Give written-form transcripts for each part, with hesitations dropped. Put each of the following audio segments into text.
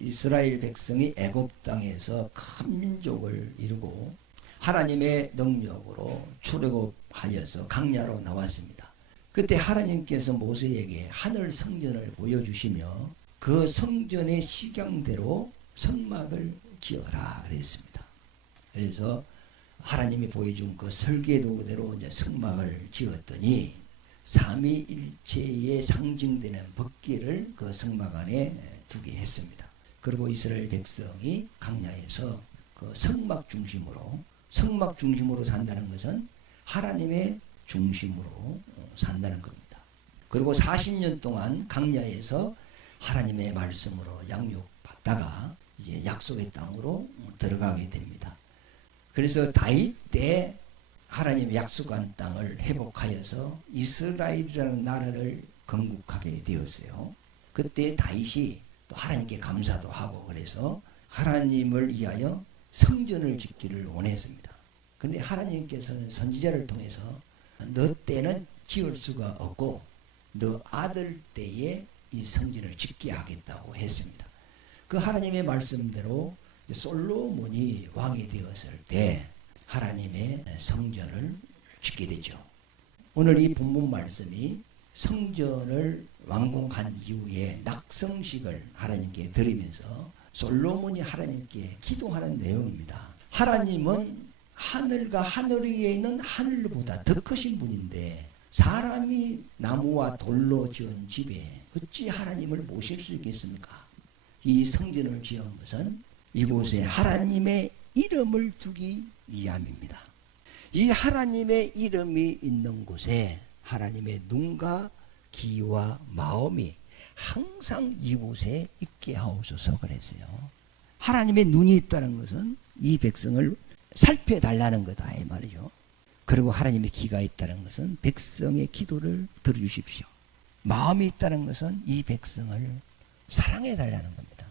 이스라엘 백성이 애굽 땅에서 큰 민족을 이루고 하나님의 능력으로 출애굽하여서 광야로 나왔습니다. 그때 하나님께서 모세에게 하늘 성전을 보여주시며 그 성전의 식양대로 성막을 지어라 그랬습니다. 그래서 하나님이 보여준 그 설계도대로 이제 성막을 지었더니 삼위일체의 상징되는 법궤를 그 성막 안에 두게 했습니다. 그리고 이스라엘 백성이 광야에서 그 성막 중심으로 산다는 것은 하나님의 중심으로 산다는 겁니다. 그리고 40년 동안 광야에서 하나님의 말씀으로 양육받다가 이제 약속의 땅으로 들어가게 됩니다. 그래서 다윗 때 하나님 약속한 땅을 회복하여서 이스라엘이라는 나라를 건국하게 되었어요. 그때 다윗이 또 하나님께 감사도 하고 그래서 하나님을 위하여 성전을 짓기를 원했습니다. 그런데 하나님께서는 선지자를 통해서 너 때는 지을 수가 없고 너 아들 때에 이 성전을 짓게 하겠다고 했습니다. 그 하나님의 말씀대로 솔로몬이 왕이 되었을 때 하나님의 성전을 짓게 되죠. 오늘 이 본문 말씀이 성전을 완공한 이후에 낙성식을 하나님께 드리면서 솔로몬이 하나님께 기도하는 내용입니다. 하나님은 하늘과 하늘 위에 있는 하늘보다 더 크신 분인데 사람이 나무와 돌로 지은 집에 어찌 하나님을 모실 수 있겠습니까? 이 성전을 지은 것은 이곳에 하나님의 이름을 두기 위함입니다. 이 하나님의 이름이 있는 곳에 하나님의 눈과 귀와 마음이 항상 이곳에 있게 하옵소서 그랬어요. 하나님의 눈이 있다는 것은 이 백성을 살펴달라는 거다 이 말이죠. 그리고 하나님의 귀가 있다는 것은 백성의 기도를 들어주십시오. 마음이 있다는 것은 이 백성을 사랑해달라는 겁니다.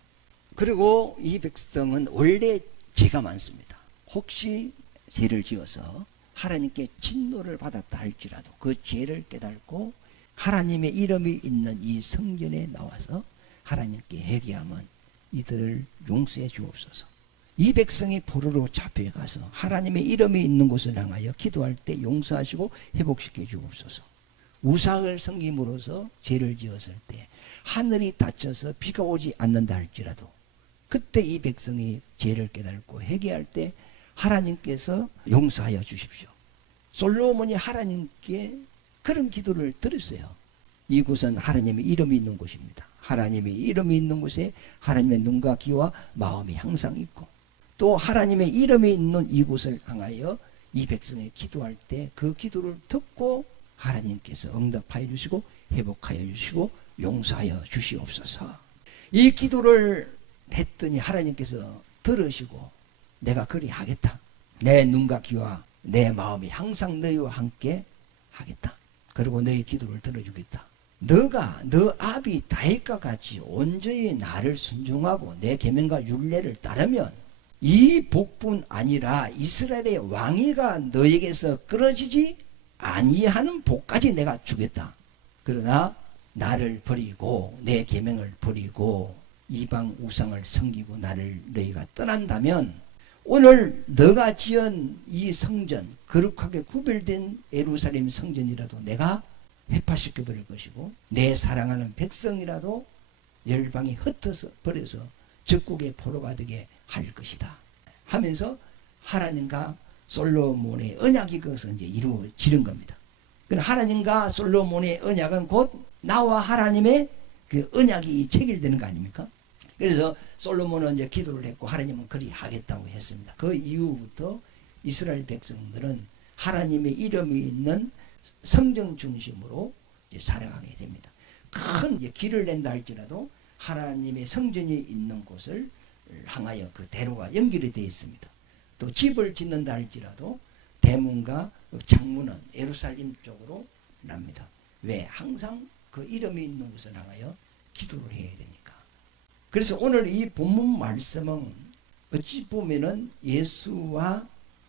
그리고 이 백성은 원래 죄가 많습니다. 혹시 죄를 지어서 하나님께 진노를 받았다 할지라도 그 죄를 깨닫고 하나님의 이름이 있는 이 성전에 나와서 하나님께 회개하면 이들을 용서해 주옵소서. 이 백성이 포로로 잡혀가서 하나님의 이름이 있는 곳을 향하여 기도할 때 용서하시고 회복시켜 주옵소서. 우상을 섬김으로써 죄를 지었을 때 하늘이 닫혀서 비가 오지 않는다 할지라도 그때 이 백성이 죄를 깨닫고 회개할 때 하나님께서 용서하여 주십시오. 솔로몬이 하나님께 그런 기도를 드렸어요. 이곳은 하나님의 이름이 있는 곳입니다. 하나님의 이름이 있는 곳에 하나님의 눈과 귀와 마음이 항상 있고 또 하나님의 이름이 있는 이곳을 향하여 이 백성이 기도할 때 그 기도를 듣고 하나님께서 응답하여 주시고 회복하여 주시고 용서하여 주시옵소서. 이 기도를 했더니 하나님께서 들으시고 내가 그리 하겠다. 내 눈과 귀와 내 마음이 항상 너희와 함께 하겠다. 그리고 너희 기도를 들어주겠다. 너가 너 아비 다윗과 같이 온전히 나를 순종하고 내 계명과 율례를 따르면 이 복뿐 아니라 이스라엘의 왕위가 너에게서 끊어지지 아니하는 복까지 내가 주겠다. 그러나 나를 버리고 내 계명을 버리고 이방 우상을 섬기고 나를 너희가 떠난다면 오늘 너가 지은 이 성전 거룩하게 구별된 예루살렘 성전이라도 내가 해파시켜 버릴 것이고 내 사랑하는 백성이라도 열방이 흩어서 버려서 적국의 포로가 되게 할 것이다 하면서 하나님과 솔로몬의 언약이 거기서 이제 이루어지는 겁니다. 하나님과 솔로몬의 언약은 곧 나와 하나님의 그 언약이 체결되는 거 아닙니까? 그래서 솔로몬은 이제 기도를 했고 하나님은 그리 하겠다고 했습니다. 그 이후부터 이스라엘 백성들은 하나님의 이름이 있는 성전 중심으로 이제 살아가게 됩니다. 큰 길을 낸다 할지라도 하나님의 성전이 있는 곳을 향하여 그 대로가 연결이 되어 있습니다. 또 집을 짓는다 할지라도 대문과 창문은 예루살렘 쪽으로 납니다. 왜? 항상 그 이름이 있는 곳을 향하여 기도를 해야 되니까. 그래서 오늘 이 본문 말씀은 어찌 보면은 예수와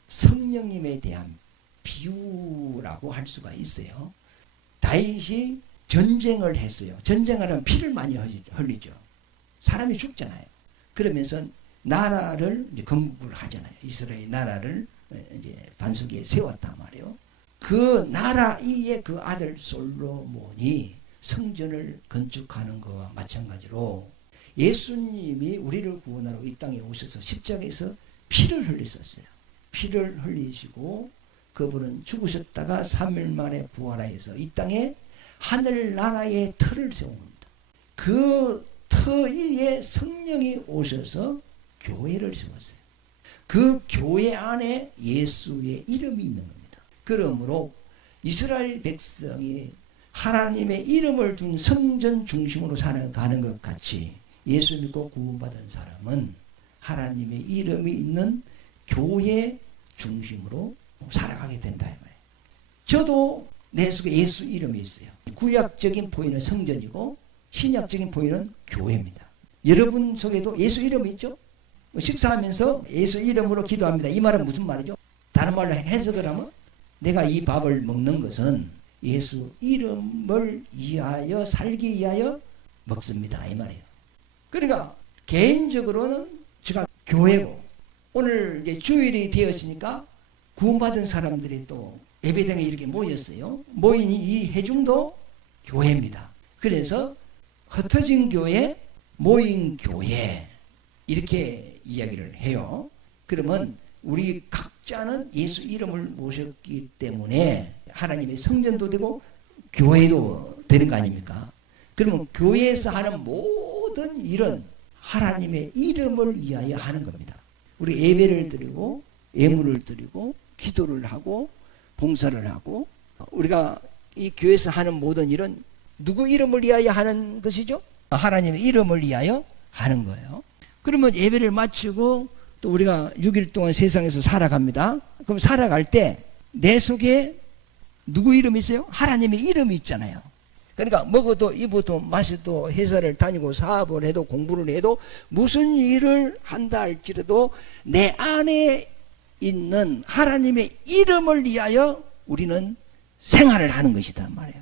성령님에 대한 비유라고 할 수가 있어요. 다윗이 전쟁을 했어요. 전쟁을 하면 피를 많이 흘리죠. 사람이 죽잖아요. 그러면서 나라를 이제 건국을 하잖아요. 이스라엘 나라를 이제 반석에 세웠단 말이에요. 그 나라 위에 그 아들 솔로몬이 성전을 건축하는 것과 마찬가지로 예수님이 우리를 구원하러 이 땅에 오셔서 십자가에서 피를 흘리셨어요. 피를 흘리시고 그분은 죽으셨다가 3일 만에 부활하여서 이 땅에 하늘나라의 터를 세웁니다. 그 터 위에 성령이 오셔서 교회를 세웠어요. 그 교회 안에 예수의 이름이 있는 겁니다. 그러므로 이스라엘 백성이 하나님의 이름을 둔 성전 중심으로 살아가는 것 같이 예수 믿고 구원받은 사람은 하나님의 이름이 있는 교회 중심으로 살아가게 된다 이 말이에요. 저도 내 속에 예수 이름이 있어요. 구약적인 포인은 성전이고 신약적인 포인은 교회입니다. 여러분 속에도 예수 이름이 있죠? 식사하면서 예수 이름으로 기도합니다. 이 말은 무슨 말이죠? 다른 말로 해석을 하면 내가 이 밥을 먹는 것은 예수 이름을 위하여 살기 위하여 먹습니다 이 말이에요. 그러니까 개인적으로는 제가 교회고 오늘 이제 주일이 되었으니까 구원받은 사람들이 또 예배당에 이렇게 모였어요. 모인 이 회중도 교회입니다. 그래서 흩어진 교회, 모인 교회 이렇게 이야기를 해요. 그러면 우리 각자는 예수 이름을 모셨기 때문에 하나님의 성전도 되고 교회도 되는 거 아닙니까? 그러면 교회에서 하는 모든 일은 하나님의 이름을 위하여 하는 겁니다. 우리 예배를 드리고 예물을 드리고 기도를 하고 봉사를 하고 우리가 이 교회에서 하는 모든 일은 누구 이름을 위하여 하는 것이죠? 하나님의 이름을 위하여 하는 거예요. 그러면 예배를 마치고 또 우리가 6일 동안 세상에서 살아갑니다. 그럼 살아갈 때 내 속에 누구 이름이 있어요? 하나님의 이름이 있잖아요. 그러니까 먹어도 입어도 마셔도 회사를 다니고 사업을 해도 공부를 해도 무슨 일을 한다 할지라도 내 안에 있는 하나님의 이름을 위하여 우리는 생활을 하는 것이다 말이에요.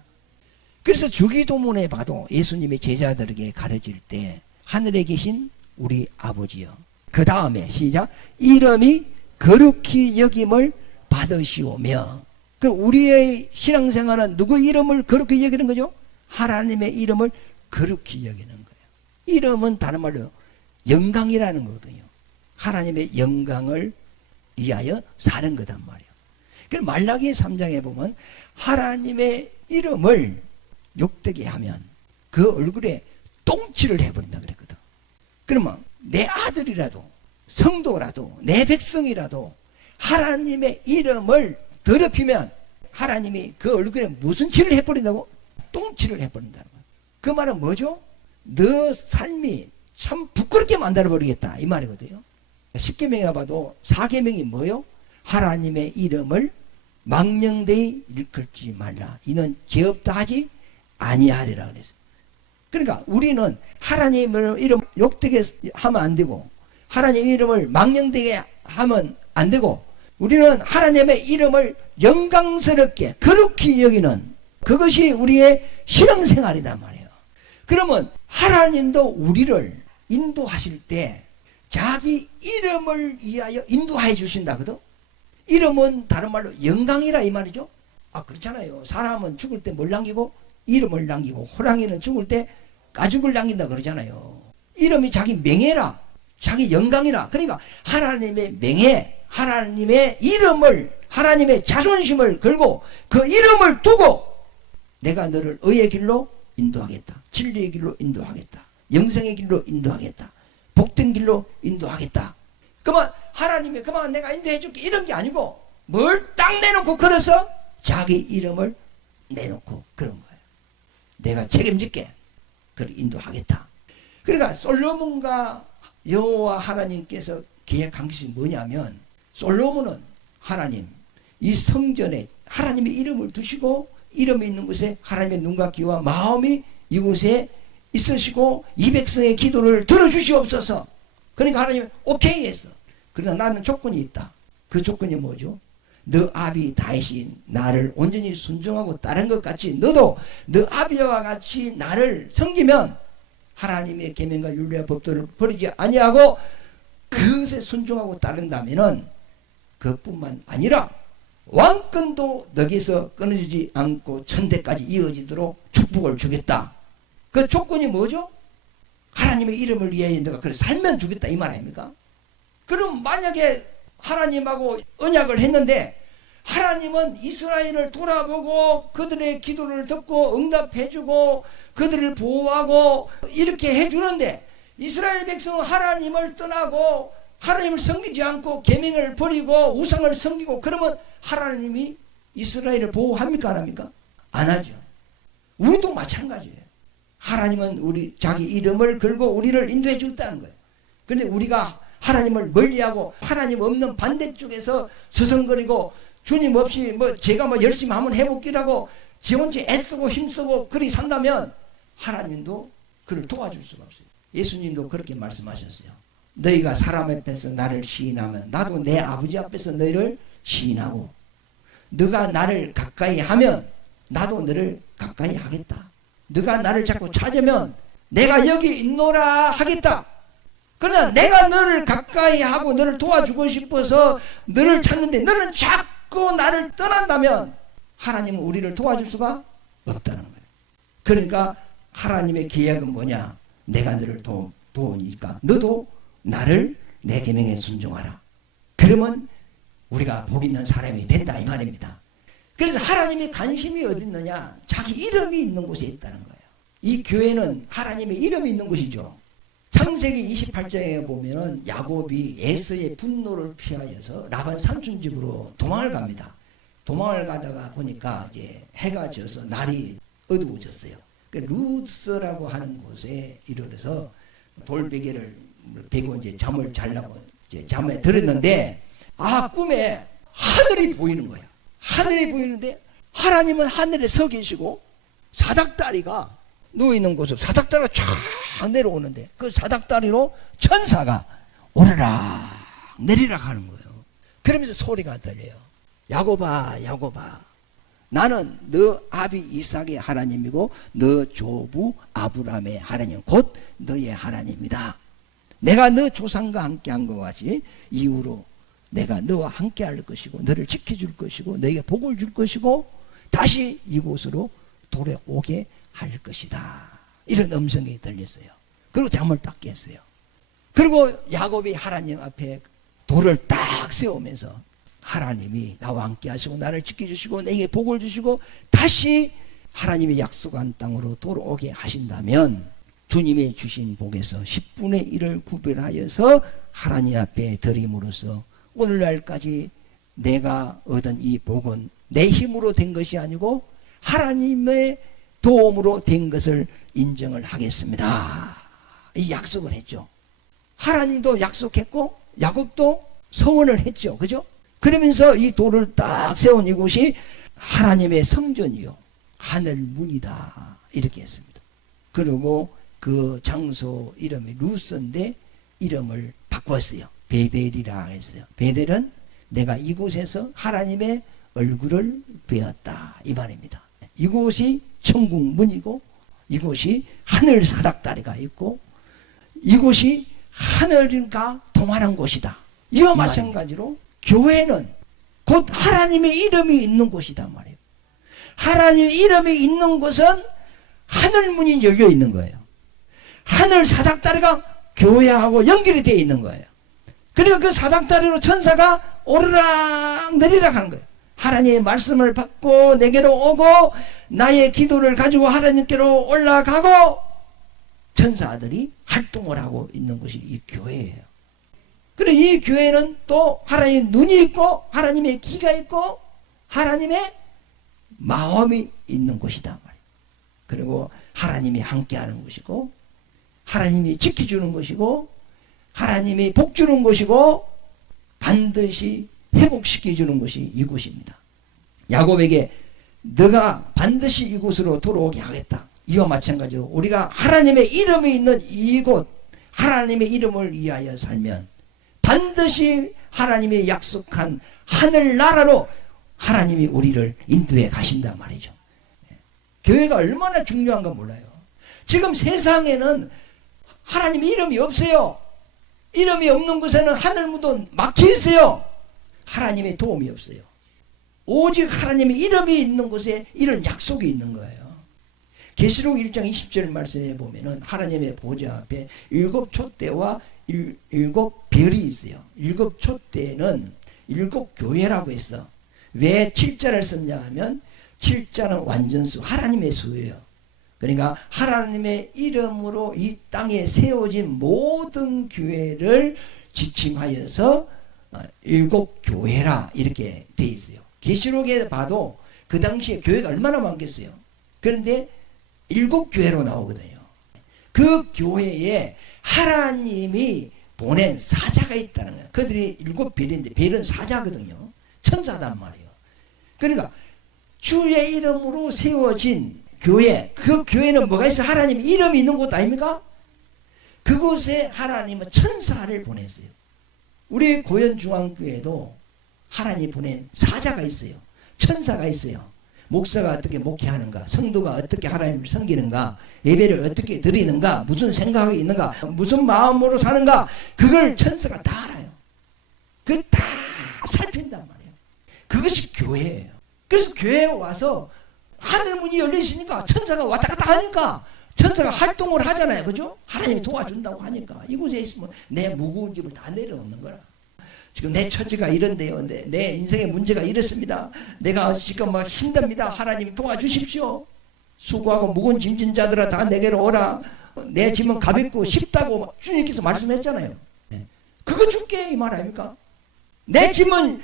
그래서 주기도문에 봐도 예수님의 제자들에게 가르칠 때 하늘에 계신 우리 아버지여 그 다음에 시작 이름이 거룩히 여김을 받으시오며 그 우리의 신앙생활은 누구 이름을 거룩히 여기는 거죠? 하나님의 이름을 거룩히 여기는 거예요. 이름은 다른 말로 영광이라는 거거든요. 하나님의 영광을 위하여 사는 거단 말이에요. 그럼 말라기 3장에 보면 하나님의 이름을 욕되게 하면 그 얼굴에 똥칠을 해버린다 그랬거든. 그러면 내 아들이라도 성도라도 내 백성이라도 하나님의 이름을 더럽히면 하나님이 그 얼굴에 무슨 칠을 해버린다고? 똥칠을 해버린다는 거예요. 그 말은 뭐죠? 너 삶이 참 부끄럽게 만들어버리겠다 이 말이거든요. 10계명에 봐도 4계명이 뭐요? 하나님의 이름을 망령되이 일컬지 말라. 이는 죄 없다 하지 아니하리라 그랬어요. 그러니까 우리는 하나님의 이름 욕되게 하면 안 되고 하나님 이름을 망령되게 하면 안 되고 우리는 하나님의 이름을 영광스럽게 거룩히 여기는 그것이 우리의 신앙생활이단 말이에요. 그러면 하나님도 우리를 인도하실 때 자기 이름을 위하여 인도해 주신다거든. 이름은 다른 말로 영광이라 이 말이죠. 아 그렇잖아요. 사람은 죽을 때 뭘 남기고 이름을 남기고 호랑이는 죽을 때 가죽을 남긴다 그러잖아요. 이름이 자기 명예라 자기 영광이라. 그러니까 하나님의 명예 하나님의 이름을 하나님의 자존심을 걸고 그 이름을 두고 내가 너를 의의 길로 인도하겠다. 진리의 길로 인도하겠다. 영생의 길로 인도하겠다. 복된 길로 인도하겠다. 그만 하나님이 그만 내가 인도해 줄게 이런 게 아니고 뭘 딱 내놓고 걸어서 자기 이름을 내놓고 그런 거예요. 내가 책임질게. 그걸 인도하겠다. 그러니까 솔로몬과 여호와 하나님께서 계약한 것이 뭐냐면 솔로몬은 하나님 이 성전에 하나님의 이름을 두시고 이름이 있는 곳에 하나님의 눈과 귀와 마음이 이곳에 있으시고 이 백성의 기도를 들어주시옵소서. 그러니까 하나님은 오케이 했어. 그러나 나는 조건이 있다. 그 조건이 뭐죠? 너 아비 다윗이 나를 온전히 순종하고 따른 것 같이 너도 너 아비와 같이 나를 섬기면 하나님의 계명과 율례와 법도를 버리지 아니하고 그것에 순종하고 따른다면은 그뿐만 아니라 왕권도 너기에서 끊어지지 않고 천대까지 이어지도록 축복을 주겠다. 그 조건이 뭐죠? 하나님의 이름을 위하여 너가 그래 살면 주겠다 이 말 아닙니까? 그럼 만약에 하나님하고 언약을 했는데 하나님은 이스라엘을 돌아보고 그들의 기도를 듣고 응답해주고 그들을 보호하고 이렇게 해주는데 이스라엘 백성은 하나님을 떠나고 하나님을 섬기지 않고 계명을 버리고 우상을 섬기고 그러면 하나님이 이스라엘을 보호합니까 안 합니까? 안 하죠. 우리도 마찬가지예요. 하나님은 우리 자기 이름을 걸고 우리를 인도해 주겠다는 거예요. 그런데 우리가 하나님을 멀리하고 하나님 없는 반대쪽에서 서성거리고 주님 없이 제가 열심히 한번 해볼기라고 지 혼자 애쓰고 힘쓰고 그리 산다면 하나님도 그를 도와줄 수가 없어요. 예수님도 그렇게 말씀하셨어요. 너희가 사람 앞에서 나를 시인하면 나도 내 아버지 앞에서 너희를 시인하고 너가 나를 가까이 하면 나도 너를 가까이 하겠다. 너가 나를 자꾸 찾으면 내가 여기 있노라 하겠다. 그러나 내가 너를 가까이 하고 너를 도와주고 싶어서 너를 찾는데 너는 자꾸 나를 떠난다면 하나님은 우리를 도와줄 수가 없다는 거예요. 그러니까 하나님의 계약은 뭐냐? 내가 너를 도우니까 너도 나를 내 계명에 순종하라. 그러면 우리가 복 있는 사람이 된다 이 말입니다. 그래서 하나님의 관심이 어디 있느냐? 자기 이름이 있는 곳에 있다는 거예요. 이 교회는 하나님의 이름이 있는 곳이죠. 창세기 28장에 보면은 야곱이 에서의 분노를 피하여서 라반 삼촌 집으로 도망을 갑니다. 도망을 가다가 보니까 이제 해가 져서 날이 어두워졌어요. 루스라고 하는 곳에 이르러서 돌베개를 베고 이제 잠을 자려고 이제 잠에 들었는데 꿈에 하늘이 보이는 거야. 하늘이 보이는데 하나님은 하늘에 서 계시고 사닥다리가 누워 있는 곳으로 사닥다리가 쫙 내려오는데 그 사닥다리로 천사가 오르락 내리락 하는 거예요. 그러면서 소리가 들려요. 야곱아 야곱아 나는 너 아비 이삭의 하나님이고 너 조부 아브라함의 하나님 곧 너의 하나님이다. 내가 너 조상과 함께 한 것 같이 이후로 내가 너와 함께 할 것이고 너를 지켜줄 것이고 너에게 복을 줄 것이고 다시 이곳으로 돌아오게 할 것이다. 이런 음성이 들렸어요. 그리고 잠을 딱 깼어요. 그리고 야곱이 하나님 앞에 돌을 딱 세우면서 하나님이 나와 함께 하시고 나를 지켜주시고 내게 복을 주시고 다시 하나님이 약속한 땅으로 돌아오게 하신다면 주님이 주신 복에서 10분의 1을 구별하여서 하나님 앞에 드림으로써 오늘날까지 내가 얻은 이 복은 내 힘으로 된 것이 아니고 하나님의 도움으로 된 것을 인정을 하겠습니다. 이 약속을 했죠. 하나님도 약속했고 야곱도 서원을 했죠. 그죠? 그러면서 이 돌을 딱 세운 이곳이 하나님의 성전이요 하늘 문이다 이렇게 했습니다. 그리고 그 장소 이름이 루스인데 이름을 바꿨어요. 베델이라 했어요. 베델은 내가 이곳에서 하나님의 얼굴을 배웠다 이 말입니다. 이곳이 천국 문이고 이곳이 하늘 사닥다리가 있고 이곳이 하늘과 동안한 곳이다. 이와 마찬가지로 교회는 곧 하나님의 이름이 있는 곳이다 말이에요. 하나님의 이름이 있는 곳은 하늘문이 열려 있는 거예요. 하늘 사닥다리가 교회하고 연결이 되어 있는 거예요. 그리고 그 사닥다리로 천사가 오르락 내리락 하는 거예요. 하나님의 말씀을 받고 내게로 오고 나의 기도를 가지고 하나님께로 올라가고 천사들이 활동을 하고 있는 것이 이 교회예요. 그리고 이 교회는 또 하나님의 눈이 있고 하나님의 귀가 있고 하나님의 마음이 있는 곳이다 말이에요. 그리고 하나님이 함께하는 것이고 하나님이 지켜주는 것이고 하나님이 복주는 것이고 반드시 회복시켜주는 것이 이곳입니다. 야곱에게 너가 반드시 이곳으로 돌아오게 하겠다. 이와 마찬가지로 우리가 하나님의 이름이 있는 이곳 하나님의 이름을 위하여 살면 반드시 하나님의 약속한 하늘나라로 하나님이 우리를 인도해 가신단 말이죠. 교회가 얼마나 중요한가 몰라요. 지금 세상에는 하나님의 이름이 없어요. 이름이 없는 곳에는 하늘문도 막혀 있어요. 하나님의 도움이 없어요. 오직 하나님의 이름이 있는 곳에 이런 약속이 있는 거예요. 계시록 1장 20절 말씀에 보면은 하나님의 보좌 앞에 7촛대와 7별이 있어요. 7촛대는 7교회라고 했어. 왜 7자를 썼냐 하면 7자는 완전수, 하나님의 수예요. 그러니까 하나님의 이름으로 이 땅에 세워진 모든 교회를 지칭하여서 7교회라 이렇게 돼 있어요. 계시록에 봐도 그 당시에 교회가 얼마나 많겠어요. 그런데 7교회로 나오거든요. 그 교회에 하나님이 보낸 사자가 있다는 거예요. 그들이 7별인데 별은 사자거든요. 천사단 말이에요. 그러니까 주의 이름으로 세워진 교회, 그 교회는 뭐가 있어? 하나님 이름이 있는 곳 아닙니까? 그곳에 하나님은 천사를 보냈어요. 우리 고현중앙교회도 하나님 보낸 사자가 있어요. 천사가 있어요. 목사가 어떻게 목회하는가, 성도가 어떻게 하나님을 섬기는가, 예배를 어떻게 드리는가, 무슨 생각이 있는가, 무슨 마음으로 사는가, 그걸 천사가 다 알아요. 그걸 다 살핀단 말이에요. 그것이 교회예요. 그래서 교회에 와서 하늘문이 열려 있으니까 천사가 왔다 갔다 하니까 천사가 활동을 하잖아요. 그죠? 하나님이 도와준다고 하니까 이곳에 있으면 내 무거운 짐을 다 내려놓는 거라. 지금 내 처지가 이런데요. 내 인생의 문제가 이렇습니다. 내가 지금 막 힘듭니다. 하나님 도와주십시오. 수고하고 무거운 짐진 자들아 다 내게로 오라. 내 짐은 가볍고 쉽다고 주님께서 말씀했잖아요. 그거 줄게 이 말 아닙니까? 내 짐은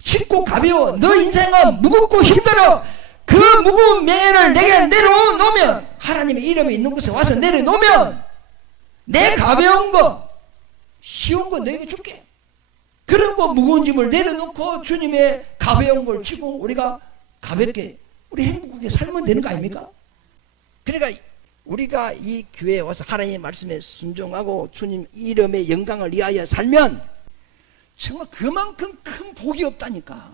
쉽고 가벼워. 너 인생은 무겁고 힘들어. 그 무거운 명예를 내게 내려놓으면, 하나님의 이름이 있는 곳에 와서 내려놓으면 내 가벼운 거 쉬운 거 너에게 줄게. 그리고 무거운 짐을 내려놓고 주님의 가벼운 걸 지고 우리가 가볍게 우리 행복하게 살면 되는 거 아닙니까? 그러니까 우리가 이 교회에 와서 하나님의 말씀에 순종하고 주님 이름의 영광을 위하여 살면 정말 그만큼 큰 복이 없다니까.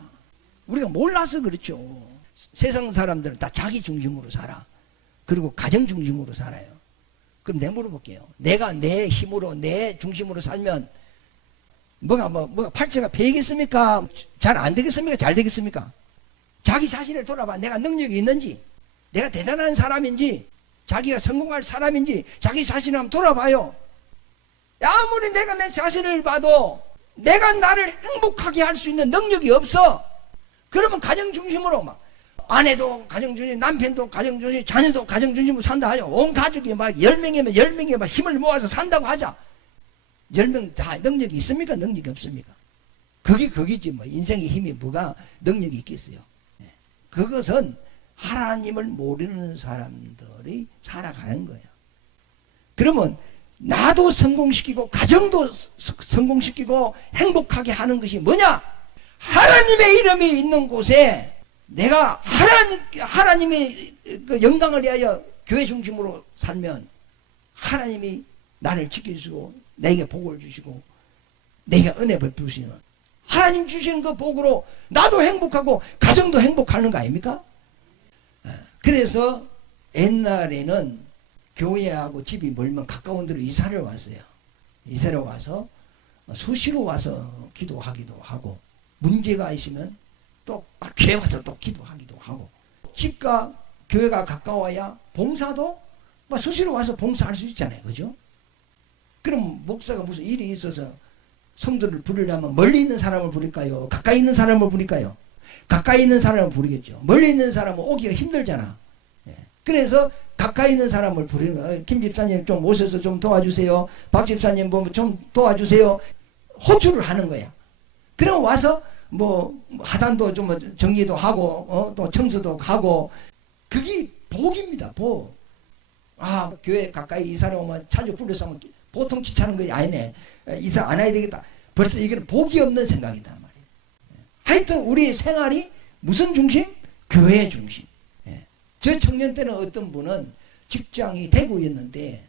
우리가 몰라서 그렇죠. 세상 사람들은 다 자기 중심으로 살아. 그리고 가정 중심으로 살아요. 그럼 내가 물어볼게요. 내가 내 힘으로 내 중심으로 살면 뭐가 팔자가 배겠습니까? 잘 안 되겠습니까? 잘 되겠습니까? 자기 자신을 돌아봐. 내가 능력이 있는지, 내가 대단한 사람인지, 자기가 성공할 사람인지 자기 자신을 한번 돌아봐요. 아무리 내가 내 자신을 봐도 내가 나를 행복하게 할 수 있는 능력이 없어. 그러면 가정 중심으로 막 아내도 가정 중심, 남편도 가정 중심, 자녀도 가정 중심으로 산다 하죠. 온 가족이 막 10명이면 10명이 막 힘을 모아서 산다고 하자. 10명 다 능력이 있습니까? 능력이 없습니까? 거기지 뭐. 인생의 힘이 뭐가 능력이 있겠어요. 그것은 하나님을 모르는 사람들이 살아가는 거예요. 그러면 나도 성공시키고 가정도 성공시키고 행복하게 하는 것이 뭐냐? 하나님의 이름이 있는 곳에 내가 하나님의 그 영광을 위하여 교회 중심으로 살면 하나님이 나를 지키시고 내게 복을 주시고 내게 은혜 베푸시는, 하나님 주시는 그 복으로 나도 행복하고 가정도 행복하는 거 아닙니까? 그래서 옛날에는 교회하고 집이 멀면 가까운 데로 이사를 왔어요. 이사를 와서 수시로 와서 기도하기도 하고, 문제가 있으면 또 교회 와서 또 기도하기도 하고, 집과 교회가 가까워야 봉사도 수시로 와서 봉사할 수 있잖아요. 그죠? 그럼 목사가 무슨 일이 있어서 성도를 부르려면 멀리 있는 사람을 부를까요? 가까이 있는 사람을 부를까요? 가까이 있는 사람을 부르겠죠. 멀리 있는 사람은 오기가 힘들잖아. 그래서 가까이 있는 사람을 부르면 김 집사님 좀 오셔서 좀 도와주세요. 박 집사님 좀 도와주세요. 호출을 하는 거야. 그럼 와서 뭐 하단도 좀 정리도 하고 또 청소도 하고, 그게 복입니다. 복. 아, 교회 가까이 이사를 오면 자주 불러서 하면 보통 귀찮은 거 아니네. 이사 안 해야 되겠다. 벌써 이거는 복이 없는 생각이다 말이에요. 하여튼 우리 생활이 무슨 중심? 교회 중심. 저 청년 때는 어떤 분은 직장이 대구였는데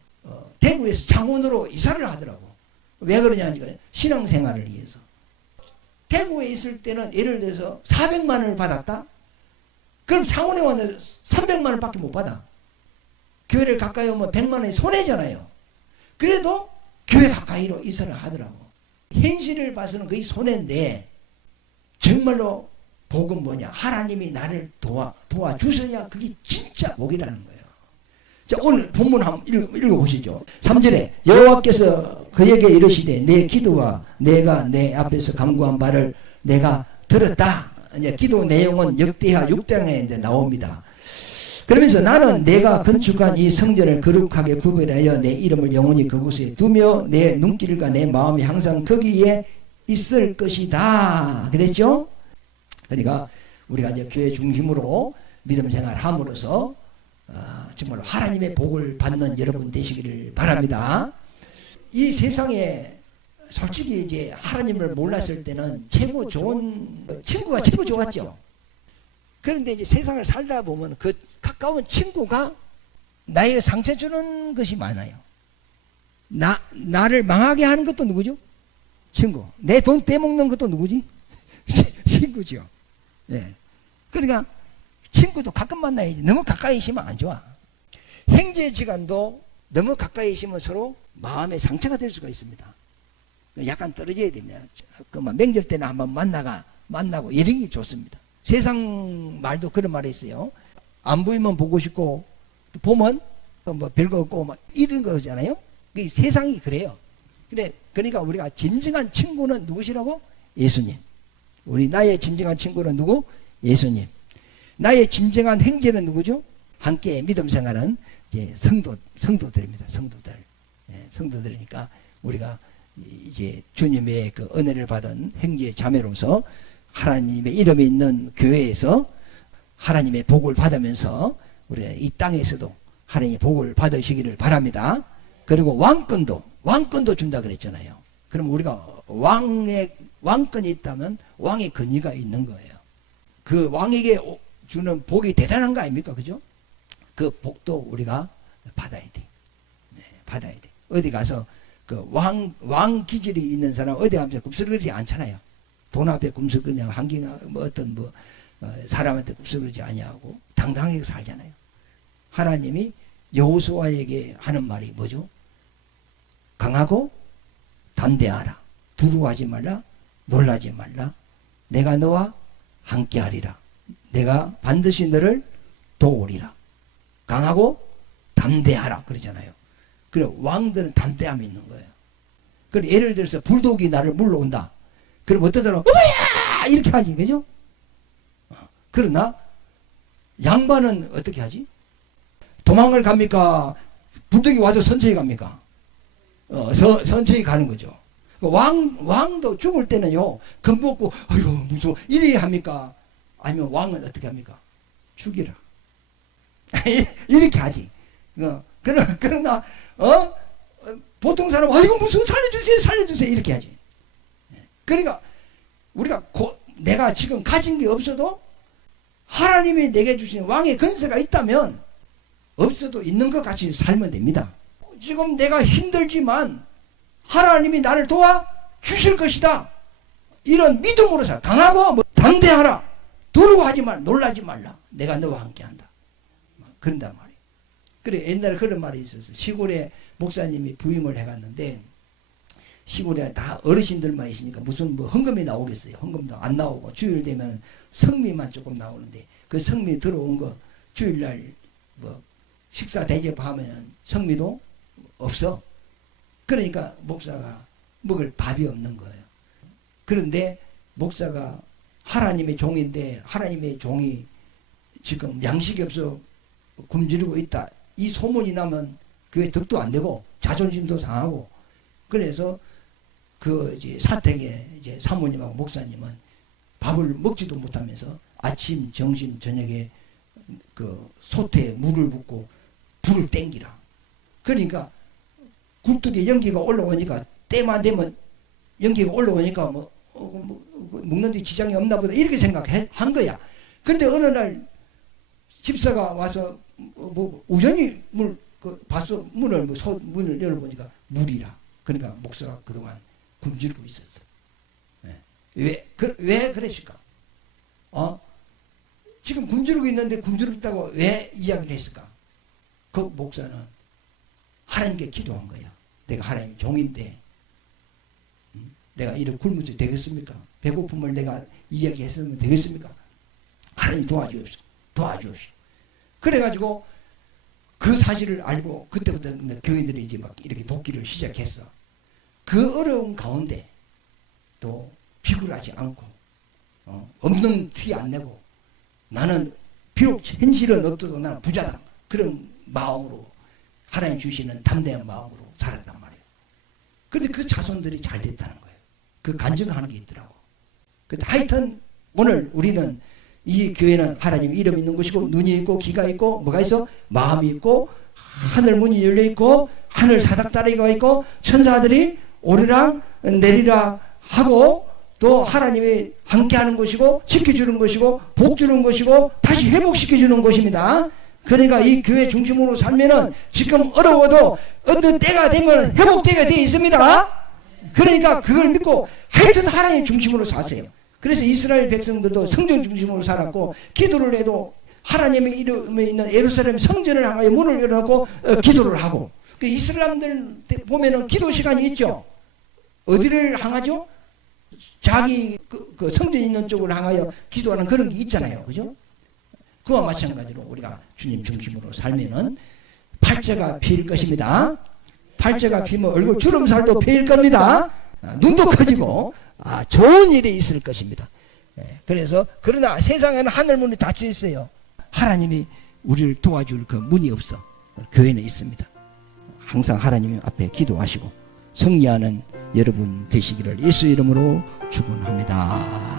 대구에서 창원으로 이사를 하더라고. 왜 그러냐니까 신앙생활을 위해서. 대구에 있을 때는 예를 들어서 400만 원을 받았다? 그럼 창원에 왔는데 300만 원밖에 못 받아. 교회를 가까이 오면 100만 원이 손해잖아요. 그래도 교회 가까이로 이사를 하더라고. 현실을 봐서는 거의 손해인데 정말로 복은 뭐냐? 하나님이 나를 도와주셔야 그게 진짜 복이라는 거예요. 자, 오늘 본문 한번 읽어보시죠. 3절에 여호와께서 그에게 이르시되 내 기도와 내가 내 앞에서 간구한 바를 내가 들었다. 이제 기도 내용은 역대하 6장에 나옵니다. 그러면서 나는 내가 건축한 이 성전을 거룩하게 구별하여 내 이름을 영원히 그곳에 두며 내 눈길과 내 마음이 항상 거기에 있을 것이다. 그랬죠? 그러니까 우리가 이제 교회 중심으로 믿음 생활함으로써 정말 하나님의 복을 받는 여러분 되시기를 바랍니다. 이 세상에 솔직히 이제 하나님을 몰랐을 때는 최고 좋은 친구가 최고 좋았죠. 그런데 이제 세상을 살다 보면 그 가까운 친구가 나에게 상처 주는 것이 많아요. 나를 망하게 하는 것도 누구죠? 친구. 내 돈 떼먹는 것도 누구지? 친구죠. 예. 그러니까 친구도 가끔 만나야지. 너무 가까이 있으면 안 좋아. 형제지간도 너무 가까이 있으면 서로 마음에 상처가 될 수가 있습니다. 약간 떨어져야 됩니다. 명절 때는 한번 만나고 이런 게 좋습니다. 세상 말도 그런 말이 있어요. 안 보이면 보고 싶고 또 보면 뭐 별거 없고 막 이런 거잖아요. 세상이 그래요. 그러니까 우리가 진정한 친구는 누구시라고? 예수님. 나의 진정한 친구는 누구? 예수님. 나의 진정한 형제는 누구죠? 함께 믿음 생활은 이제 성도들입니다. 성도들. 예, 성도들이니까 우리가 이제 주님의 그 은혜를 받은 형제 자매로서 하나님의 이름이 있는 교회에서 하나님의 복을 받으면서 우리 이 땅에서도 하나님의 복을 받으시기를 바랍니다. 그리고 왕권도 준다 그랬잖아요. 그럼 우리가 왕권이 있다면 왕의 권위가 있는 거예요. 그 왕에게 주는 복이 대단한 거 아닙니까? 그죠? 그 복도 우리가 받아야 돼. 네, 받아야 돼. 어디 가서 그 왕 기질이 있는 사람 어디 가면 굽슬거리지 않잖아요. 돈 앞에 굽슬거리냐, 어떤 사람한테 굽슬거리지 아니하고 당당하게 살잖아요. 하나님이 여호수아에게 하는 말이 뭐죠? 강하고 담대하라. 두려워하지 말라. 놀라지 말라. 내가 너와 함께하리라. 내가 반드시 너를 도우리라. 강하고 담대하라 그러잖아요. 그래 왕들은 담대함이 있는 거예요. 그래 예를 들어서 불독이 나를 물러온다. 그럼 어떤 사람은 으야 이렇게 하지, 그죠? 그러나 양반은 어떻게 하지? 도망을 갑니까? 불독이 와서 선처에 갑니까? 선처에 가는 거죠. 왕도 죽을 때는요 겁먹고 아이고 무서워 이래 합니까? 아니면 왕은 어떻게 합니까? 죽이라. 이렇게 하지. 그러나 보통 사람은 아이고 무서워 살려주세요 이렇게 하지. 그러니까 우리가 내가 지금 가진 게 없어도 하나님이 내게 주신 왕의 권세가 있다면 없어도 있는 것 같이 살면 됩니다. 지금 내가 힘들지만 하나님이 나를 도와주실 것이다. 이런 믿음으로 살아. 강하고 담대하라. 두려워하지 말라. 놀라지 말라. 내가 너와 함께한다. 그런단 말이에요. 그래 옛날에 그런 말이 있었어요. 시골에 목사님이 부임을 해갔는데 시골에 다 어르신들만 있으니까 무슨 헌금이 나오겠어요. 헌금도 안 나오고 주일 되면 성미만 조금 나오는데 그 성미 들어온 거 주일날 식사 대접하면 성미도 없어. 그러니까 목사가 먹을 밥이 없는 거예요. 그런데 목사가 하나님의 종인데 하나님의 종이 지금 양식이 없어 굶주리고 있다. 이 소문이 나면 교회 덕도 안 되고 자존심도 상하고 그래서 그 이제 사택에 이제 사모님하고 목사님은 밥을 먹지도 못하면서 아침, 점심, 저녁에 그 솥에 물을 붓고 불을 땡기라. 그러니까 굴뚝에 연기가 올라오니까 때만 되면 연기가 올라오니까 먹는데 지장이 없나 보다 이렇게 생각한 거야. 그런데 어느 날 집사가 와서 우연히 문을 열어보니까 물이라. 그러니까 목사가 그동안 굶주리고 있었어. 네. 왜 그랬을까? 지금 굶주리고 있는데 굶주렸다고 왜 이야기를 했을까? 그 목사는 하나님께 기도한 거야. 내가 하나님 종인데 내가 이렇게 굶어도 되겠습니까? 배고픔을 내가 이야기했으면 되겠습니까? 하나님 도와주옵소서. 도와주옵소서. 그래가지고 그 사실을 알고 그때부터 교인들이 이제 막 이렇게 돕기를 시작했어. 그 어려운 가운데 또 비굴하지 않고 없는 티 안 내고 나는 비록 현실은 없어도 나는 부자다. 그런 마음으로 하나님 주시는 담대한 마음으로 살았단 말이에요. 그런데 그 자손들이 잘 됐다는 거예요. 그 간증하는 게 있더라고. 근데 하여튼 오늘 우리는 이 교회는 하나님 이름 있는 곳이고 눈이 있고 귀가 있고 뭐가 있어? 마음이 있고 하늘 문이 열려 있고 하늘 사닥다리가 있고 천사들이 오리라 내리라 하고 또 하나님이 함께하는 곳이고 지켜주는 곳이고 복 주는 곳이고 다시 회복시켜주는 곳입니다. 그러니까 이 교회 중심으로 살면은 지금 어려워도 어떤 때가 되면 회복되게 되어 있습니다. 그러니까 그걸 믿고 하여튼 하나님 중심으로 사세요. 그래서 이스라엘 백성들도 성전 중심으로 살았고 기도를 해도 하나님의 이름에 있는 예루살렘 성전을 향하여 문을 열어놓고 기도를 하고 그 이슬람들 보면은 기도 시간이 있죠. 어디를 향하죠? 자기 그 성전 있는 쪽을 향하여 기도하는 그런 게 있잖아요. 그죠? 그와 마찬가지로 우리가 주님 중심으로 살면은 팔자가 피일 것입니다. 팔자가 피면 얼굴 주름살도 피일 겁니다. 눈도 커지고 좋은 일이 있을 것입니다. 그래서 그러나 세상에는 하늘문이 닫혀 있어요. 하나님이 우리를 도와줄 그 문이 없어. 교회는 있습니다. 항상 하나님 앞에 기도하시고 승리하는 여러분 되시기를 예수 이름으로 축원합니다.